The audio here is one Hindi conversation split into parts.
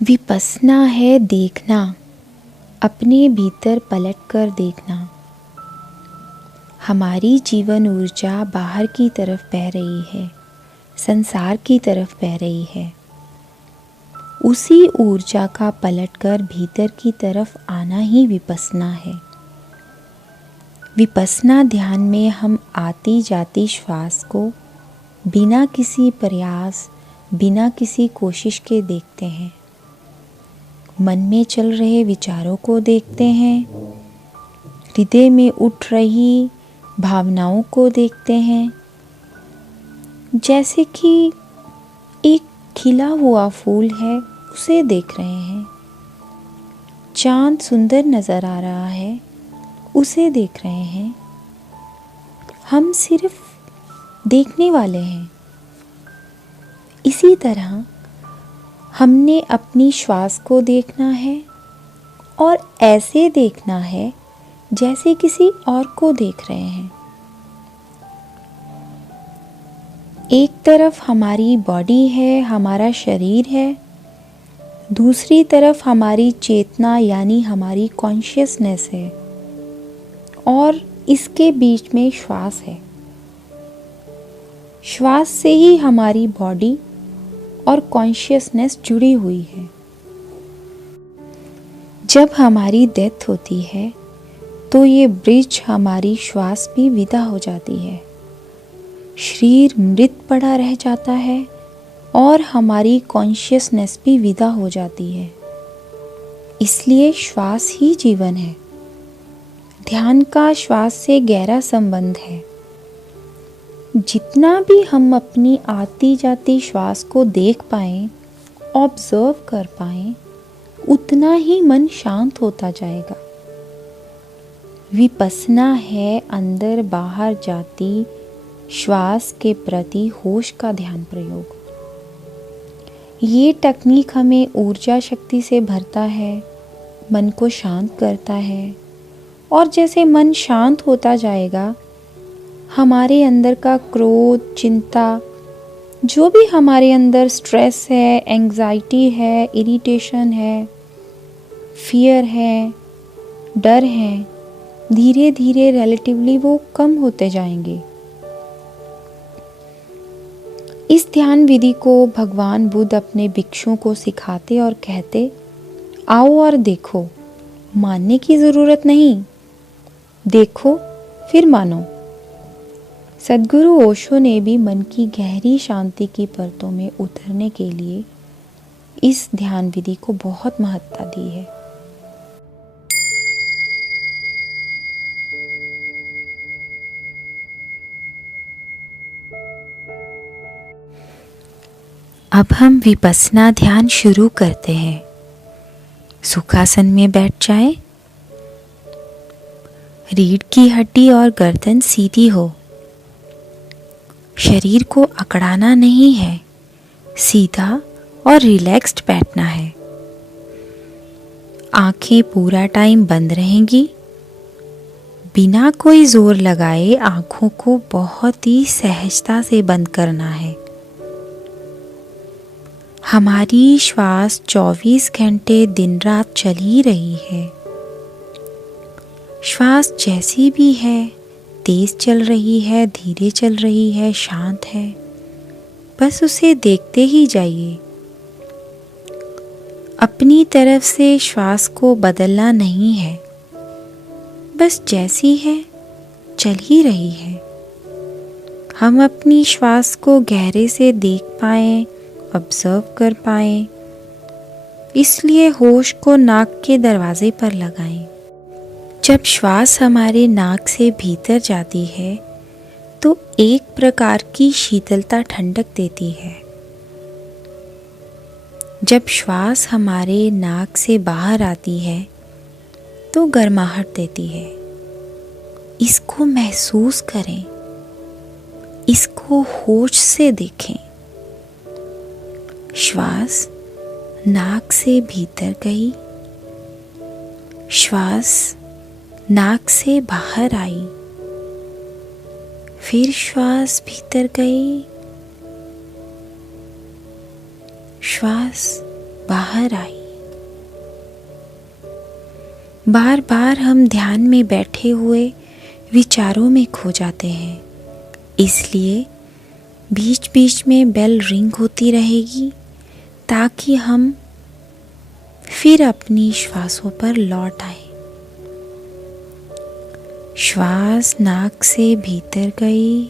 विपस्सना है देखना, अपने भीतर पलटकर देखना। हमारी जीवन ऊर्जा बाहर की तरफ बह रही है, संसार की तरफ बह रही है। उसी ऊर्जा का पलटकर भीतर की तरफ आना ही विपस्सना है। विपस्सना ध्यान में हम आती जाती श्वास को बिना किसी प्रयास, बिना किसी कोशिश के देखते हैं। मन में चल रहे विचारों को देखते हैं, हृदय में उठ रही भावनाओं को देखते हैं। जैसे कि एक खिला हुआ फूल है, उसे देख रहे हैं। चांद सुंदर नज़र आ रहा है, उसे देख रहे हैं। हम सिर्फ देखने वाले हैं। इसी तरह हमने अपनी श्वास को देखना है और ऐसे देखना है जैसे किसी और को देख रहे हैं। एक तरफ हमारी बॉडी है, हमारा शरीर है, दूसरी तरफ हमारी चेतना यानी हमारी कॉन्शियसनेस है और इसके बीच में श्वास है। श्वास से ही हमारी बॉडी और कॉन्शियसनेस जुड़ी हुई है। जब हमारी डेथ होती है तो ये ब्रिज हमारी श्वास भी विदा हो जाती है। शरीर मृत पड़ा रह जाता है और हमारी कॉन्शियसनेस भी विदा हो जाती है। इसलिए श्वास ही जीवन है। ध्यान का श्वास से गहरा संबंध है। जितना भी हम अपनी आती जाती श्वास को देख पाएं, ऑब्जर्व कर पाएं, उतना ही मन शांत होता जाएगा। विपस्सना है अंदर बाहर जाती श्वास के प्रति होश का ध्यान प्रयोग। ये तकनीक हमें ऊर्जा शक्ति से भरता है, मन को शांत करता है और जैसे मन शांत होता जाएगा, हमारे अंदर का क्रोध, चिंता, जो भी हमारे अंदर स्ट्रेस है, एंग्जाइटी है, इरिटेशन है, फियर है, डर है, धीरे धीरे रिलेटिवली वो कम होते जाएंगे। इस ध्यान विधि को भगवान बुद्ध अपने भिक्षुओं को सिखाते और कहते, आओ और देखो, मानने की ज़रूरत नहीं, देखो फिर मानो। सद्गुरु ओशो ने भी मन की गहरी शांति की परतों में उतरने के लिए इस ध्यान विधि को बहुत महत्ता दी है। अब हम विपस्सना ध्यान शुरू करते हैं। सुखासन में बैठ जाएं। रीढ़ की हड्डी और गर्दन सीधी हो। शरीर को अकड़ाना नहीं है, सीधा और रिलैक्स्ड बैठना है। आंखें पूरा टाइम बंद रहेंगी। बिना कोई जोर लगाए आंखों को बहुत ही सहजता से बंद करना है। हमारी श्वास 24 घंटे दिन रात चल ही रही है। श्वास जैसी भी है, तेज चल रही है, धीरे चल रही है, शांत है, बस उसे देखते ही जाइए। अपनी तरफ से श्वास को बदलना नहीं है, बस जैसी है चल ही रही है। हम अपनी श्वास को गहरे से देख पाएं, ऑब्जर्व कर पाएं, इसलिए होश को नाक के दरवाजे पर लगाएं। जब श्वास हमारे नाक से भीतर जाती है तो एक प्रकार की शीतलता, ठंडक देती है। जब श्वास हमारे नाक से बाहर आती है तो गर्माहट देती है। इसको महसूस करें, इसको होश से देखें। श्वास नाक से भीतर गई, श्वास नाक से बाहर आई, फिर श्वास भीतर गई, श्वास बाहर आई। बार बार हम ध्यान में बैठे हुए विचारों में खो जाते हैं, इसलिए बीच बीच में बेल रिंग होती रहेगी ताकि हम फिर अपनी श्वासों पर लौट आए। श्वास नाक से भीतर गई,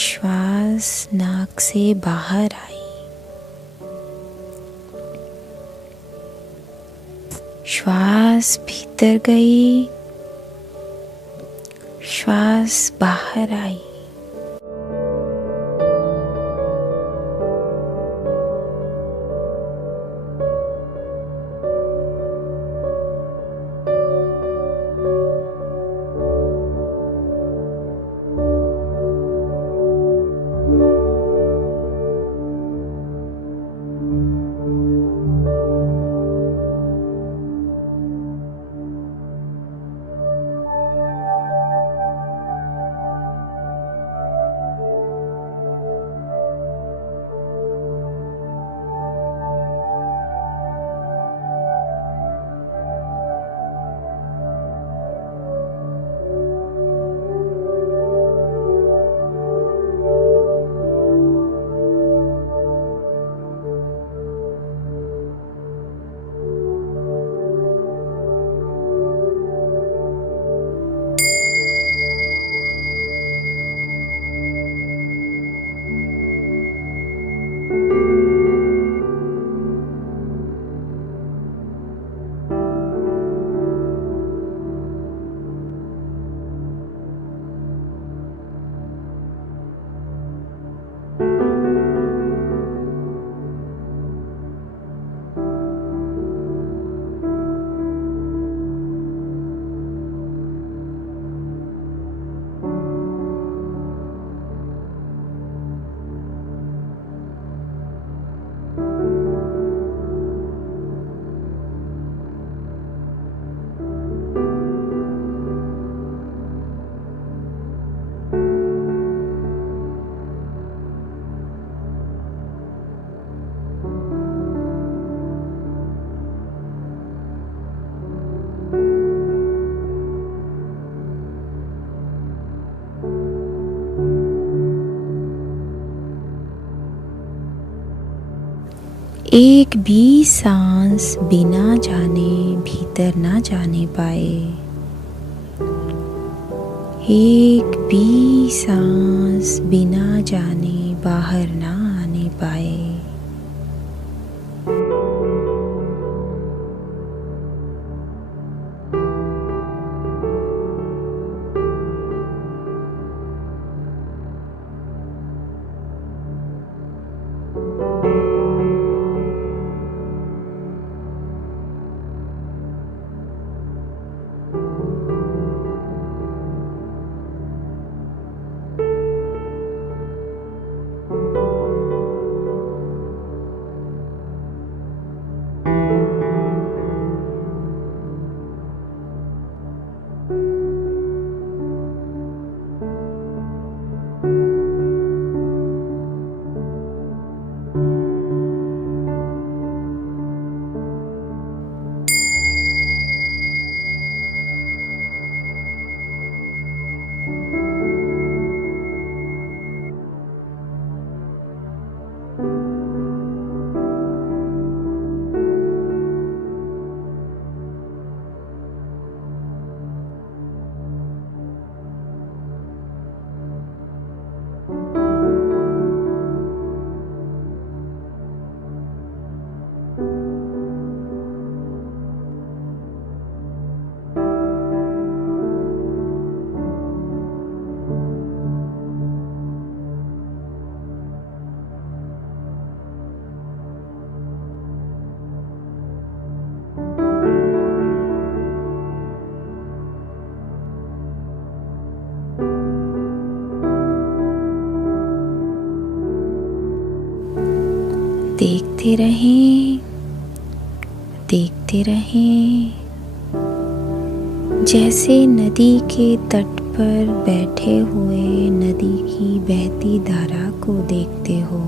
श्वास नाक से बाहर आई। श्वास भीतर गई, श्वास बाहर आई। एक भी सांस बिना जाने भीतर ना जाने पाए, एक भी सांस बिना जाने बाहर ना आने पाए। देखते रहें, देखते रहें, जैसे नदी के तट पर बैठे हुए नदी की बहती धारा को देखते हो।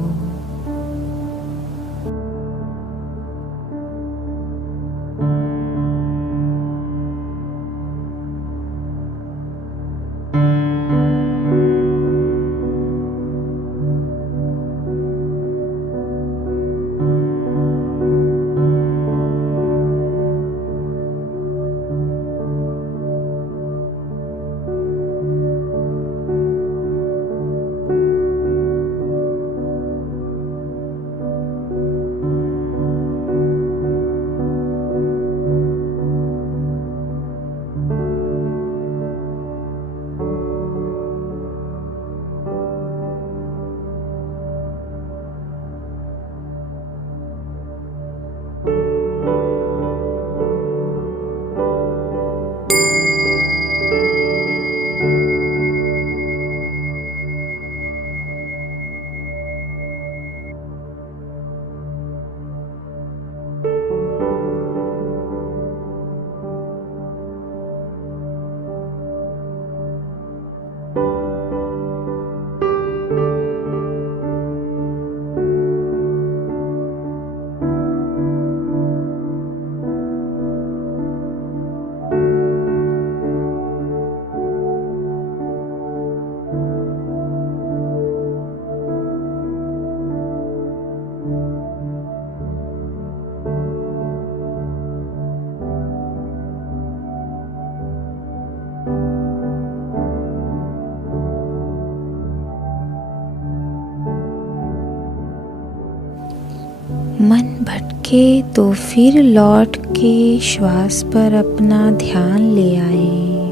मन भटके तो फिर लौट के श्वास पर अपना ध्यान ले आए।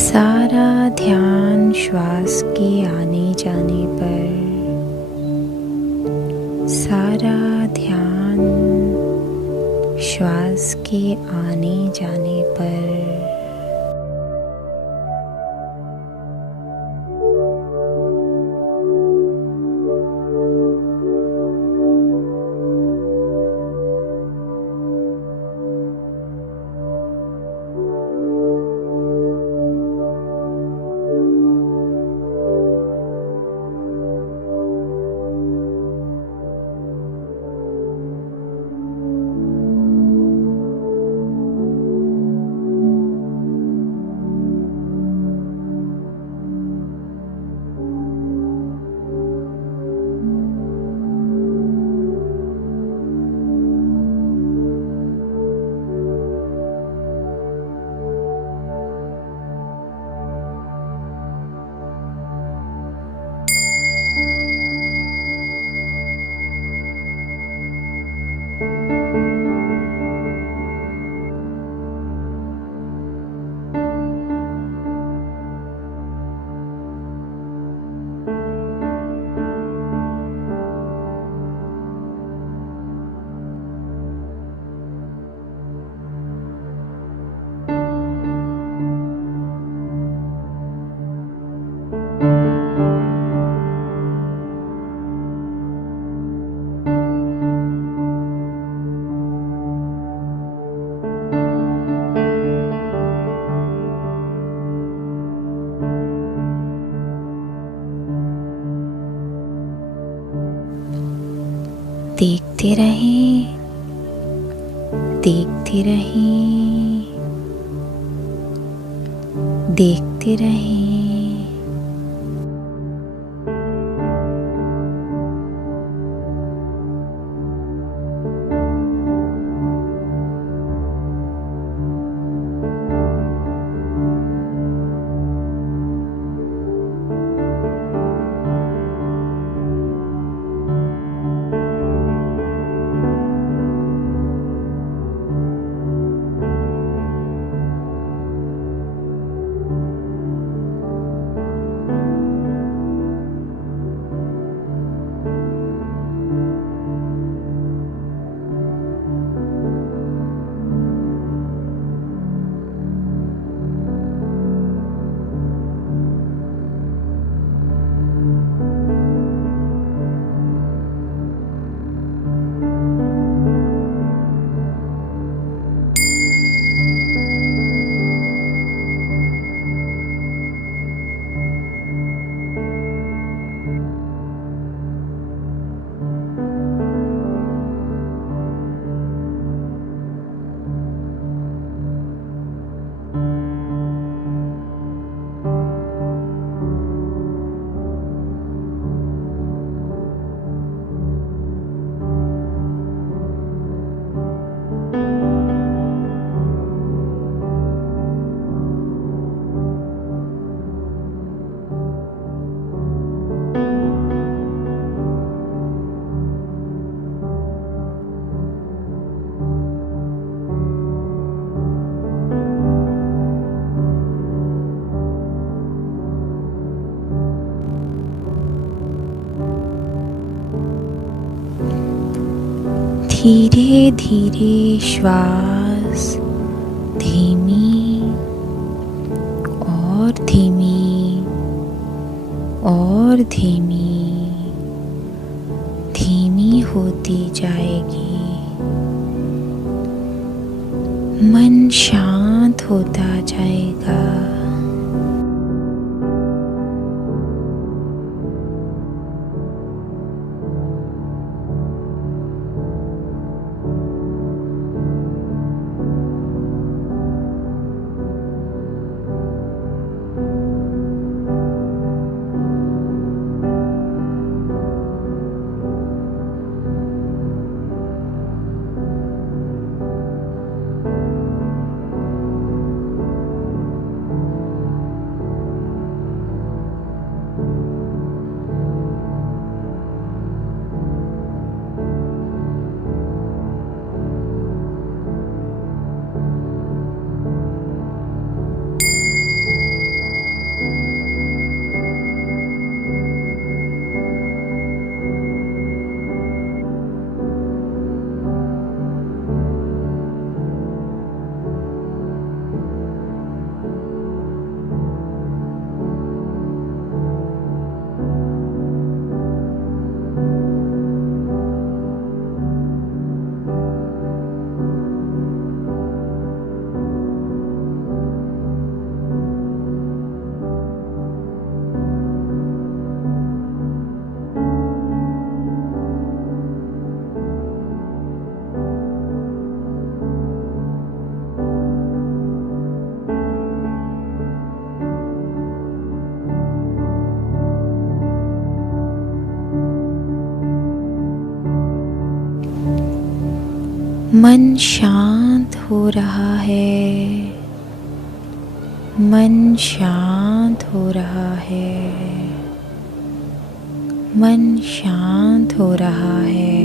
सारा ध्यान श्वास के आने जाने पर, सारा ध्यान श्वास के आने जाने पर। देखते रहें, देखते रहें, देखते रहें। धीरे धीरे श्वास धीमी और धीमी और धीमी धीमी होती जाएगी। मन शांत होता जाएगा। मन शांत हो रहा है, मन शांत हो रहा है, मन शांत हो रहा है।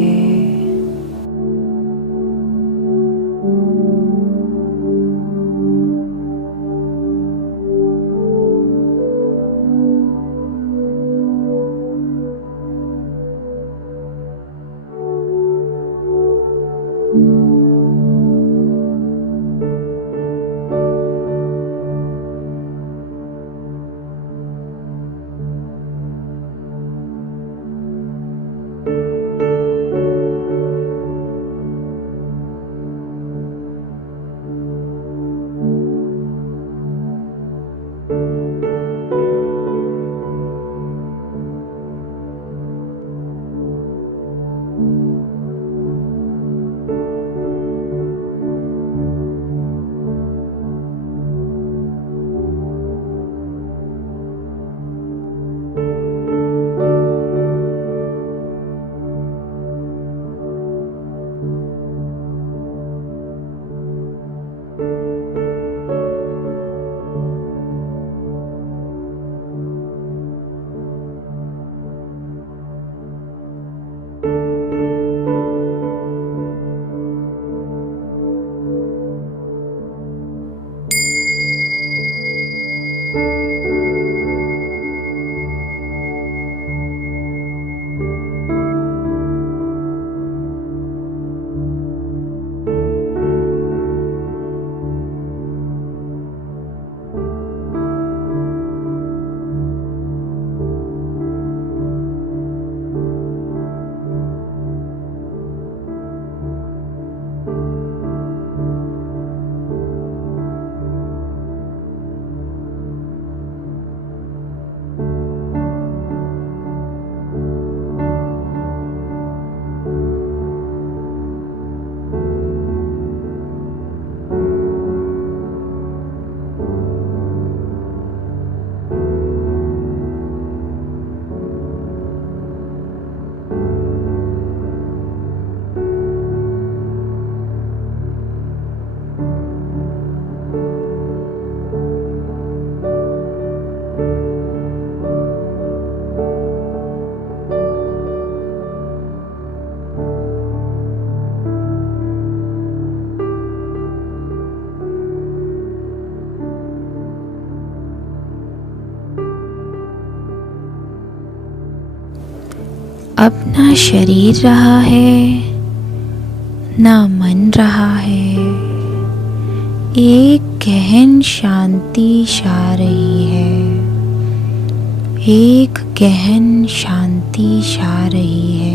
अब ना शरीर रहा है, ना मन रहा है। एक गहन शांति छा रही है, एक गहन शांति छा रही है।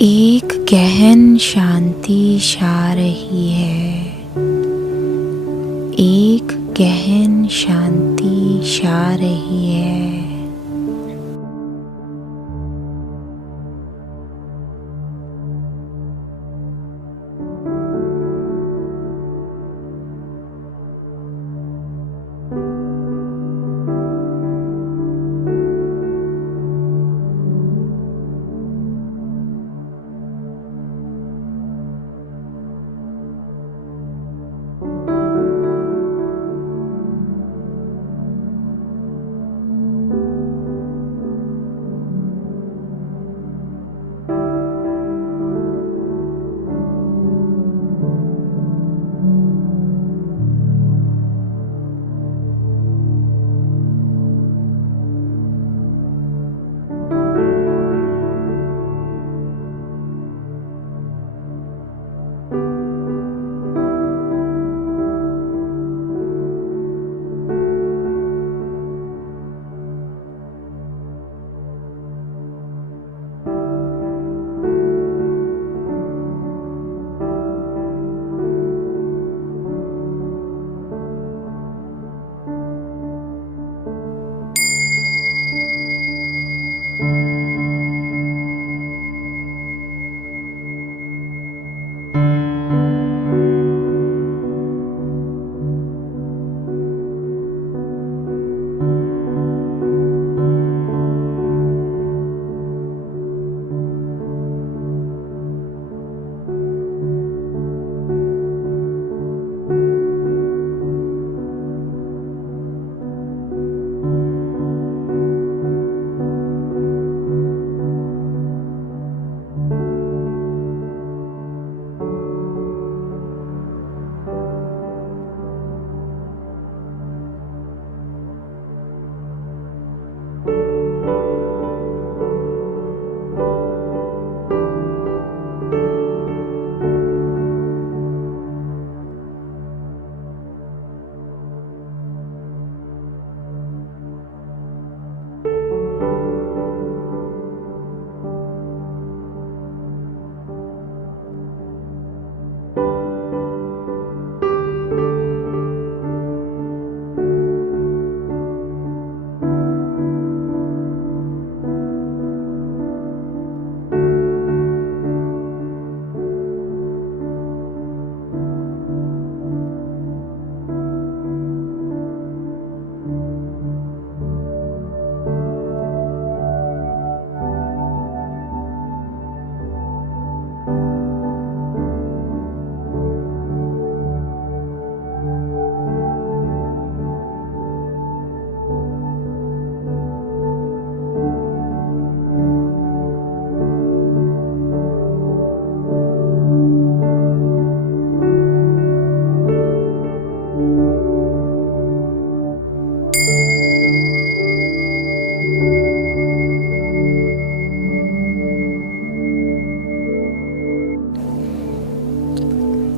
एक गहन शांति छा रही है। एक गहन शांति छा रही है।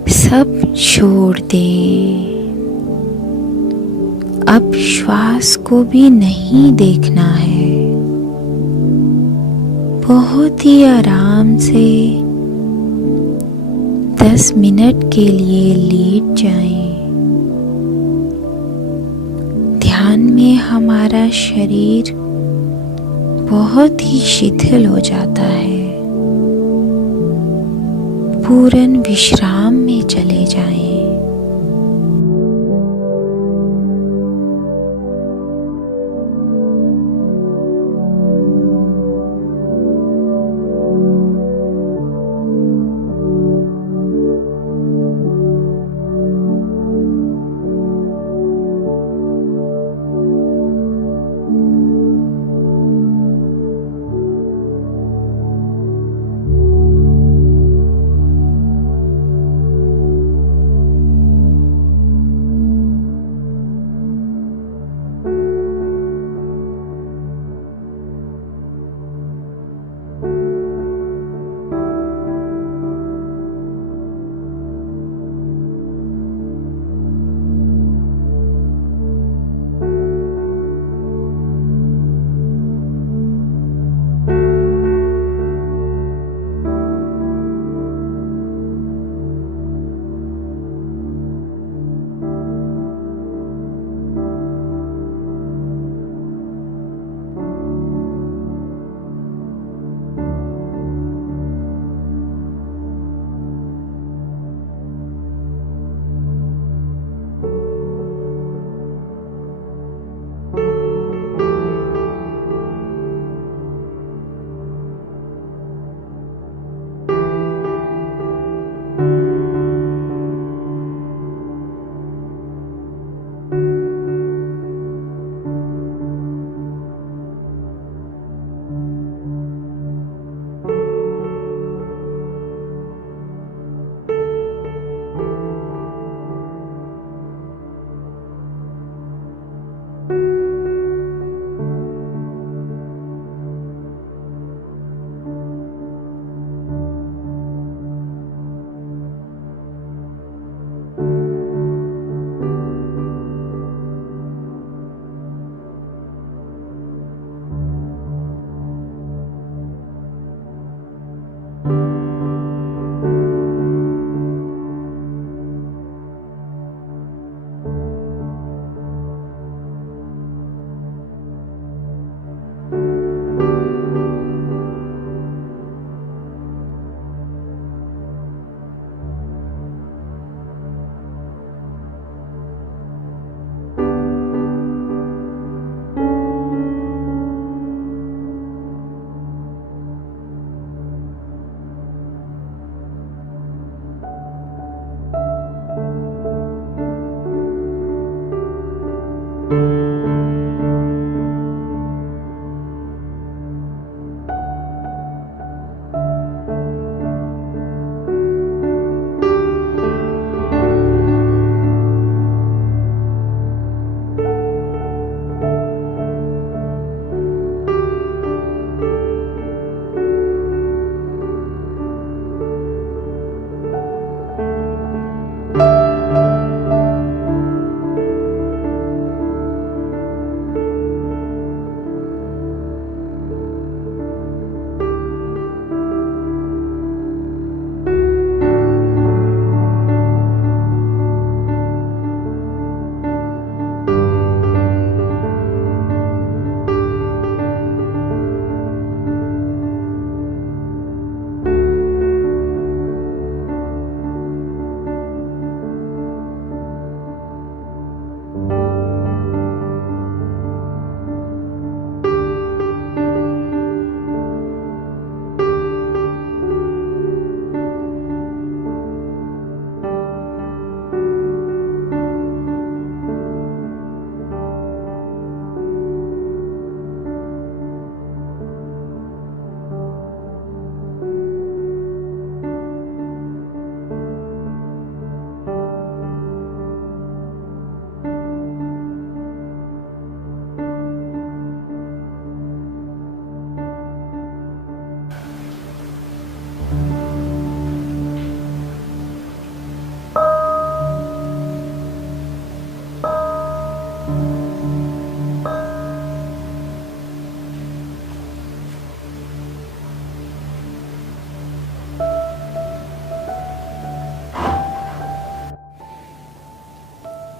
सब छोड़ दे। अब श्वास को भी नहीं देखना है। बहुत ही आराम से 10 मिनट के लिए लेट जाएं। ध्यान में हमारा शरीर बहुत ही शिथिल हो जाता है। पूर्ण विश्राम में चले जाएं।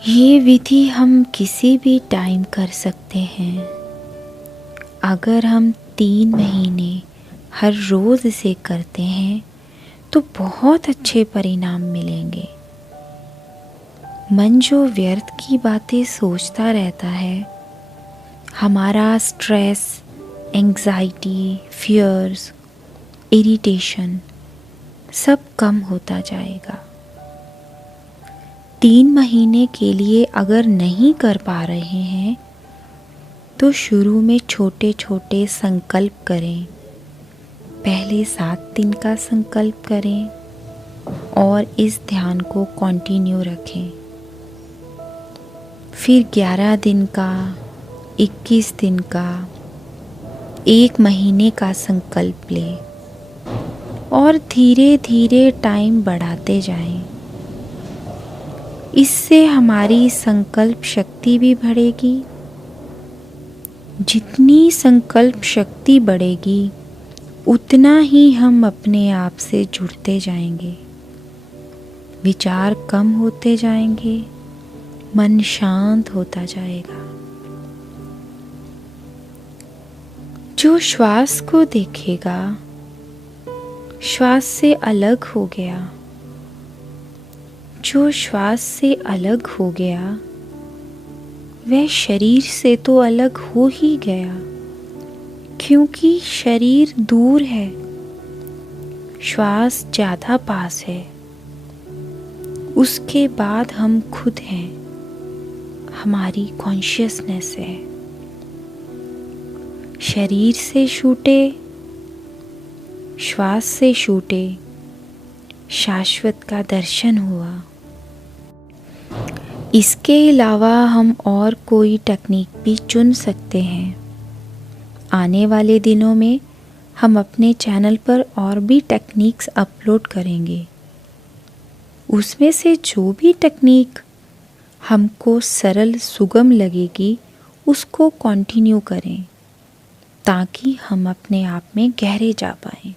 ये विधि हम किसी भी टाइम कर सकते हैं। अगर हम 3 महीने हर रोज़ इसे करते हैं तो बहुत अच्छे परिणाम मिलेंगे। मन जो व्यर्थ की बातें सोचता रहता है, हमारा स्ट्रेस, एंग्जाइटी, फियर्स, इरिटेशन सब कम होता जाएगा। 3 महीने के लिए अगर नहीं कर पा रहे हैं तो शुरू में छोटे छोटे संकल्प करें। पहले 7 दिन का संकल्प करें और इस ध्यान को कंटिन्यू रखें। फिर 11 दिन का, 21 दिन का, 1 महीने का संकल्प लें और धीरे धीरे टाइम बढ़ाते जाएं। इससे हमारी संकल्प शक्ति भी बढ़ेगी। जितनी संकल्प शक्ति बढ़ेगी उतना ही हम अपने आप से जुड़ते जाएंगे। विचार कम होते जाएंगे, मन शांत होता जाएगा। जो श्वास को देखेगा, श्वास से अलग हो गया। जो श्वास से अलग हो गया वह शरीर से तो अलग हो ही गया, क्योंकि शरीर दूर है, श्वास ज़्यादा पास है। उसके बाद हम खुद हैं, हमारी कॉन्शियसनेस है। शरीर से छूटे, श्वास से छूटे, शाश्वत का दर्शन हुआ। इसके अलावा हम और कोई टेक्निक भी चुन सकते हैं। आने वाले दिनों में हम अपने चैनल पर और भी टेक्निक्स अपलोड करेंगे। उसमें से जो भी टेक्निक हमको सरल सुगम लगेगी उसको कंटिन्यू करें, ताकि हम अपने आप में गहरे जा पाएं।